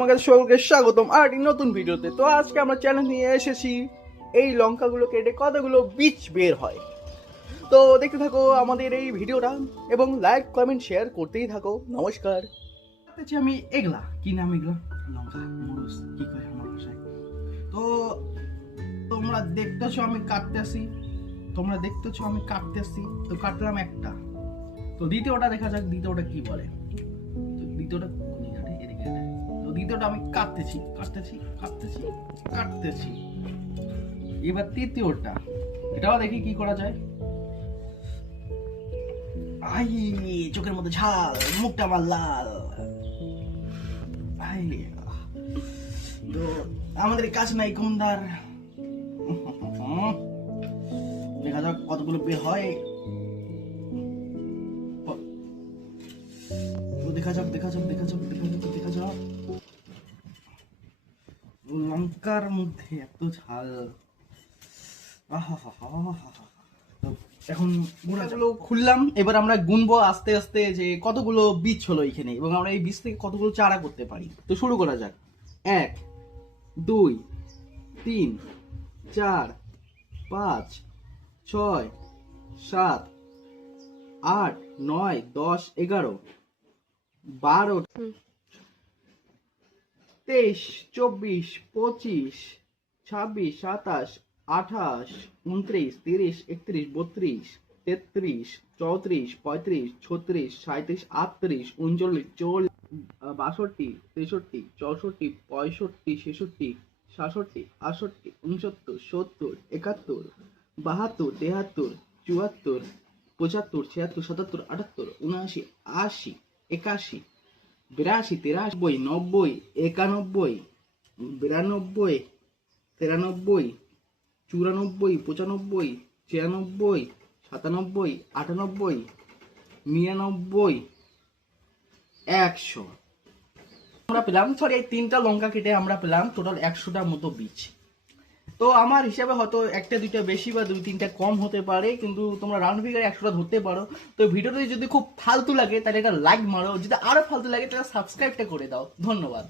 তোমাদের সকলকে স্বাগতম আর একটি নতুন ভিডিওতে। তো আজকে আমরা চ্যালেঞ্জ নিয়ে এসেছি এই লঙ্কাগুলো কেটে কতগুলো বীজ বের হয়। তো দেখতে থাকো আমাদের এই ভিডিওটা এবং লাইক কমেন্ট শেয়ার করতেই থাকো। নমস্কার। আমি এগলা কি নাম এগুলা লঙ্কা মরুচ কি কয় আমার ভাষায়। তো তোমরা দেখতেছো আমি কাটতেছি, তো কাটলাম একটা। তো দ্বিতীয়টা দেখা যাক দ্বিতীয়টা কি বলে। তো দ্বিতীয়টা দ্বিতীয়টা আমি কাটতেছি। এবার তৃতীয়টা, এটাও দেখি কি করা যায়। আই চোখের মধ্যে ঝাল, মুখটা আমার লাল। তো আমাদের কাজ নাই কমদার, দেখা যাক কতগুলো বের হয়। দেখা যাক লঙ্কার মধ্যে এত ঝাল। এখন গুঁড়াগুলো খুললাম, এবার আমরা গুনবো আস্তে আস্তে যে কতগুলো বীজ হলো এখানে এবং আমরা এই বীজ থেকে কতগুলো চারা করতে পারি। তো শুরু করা যাক। 1 2 3 4 5 6 7 8 9 10 11 12 23 24 25 26 27 28 29 30 31 32 33 34 35 36 37 38 39 40 62 63 64 65 66 67 68 69 70 71 72 73 74 75 76 77 78 79 80 81 82 83 90 91 92 93 94 95 96 97 98 99 100 আমরা পেলাম। সরি, এই 3টা লঙ্কা কেটে আমরা পেলাম টোটাল 100টার মতো বীজ। তো আমার হিসাবে হয়তো 1টা 2টা বেশি বা 2-3টা কম হতে পারে, কিন্তু তোমরা রাউন্ড ফিগারে 100টা ধরতে পারো। তো ভিডিওটা যদি খুব ফালতু লাগে তাহলে এটা লাইক মারো, যদি আরো ফালতু লাগে তাহলে সাবস্ক্রাইবটা করে দাও। ধন্যবাদ।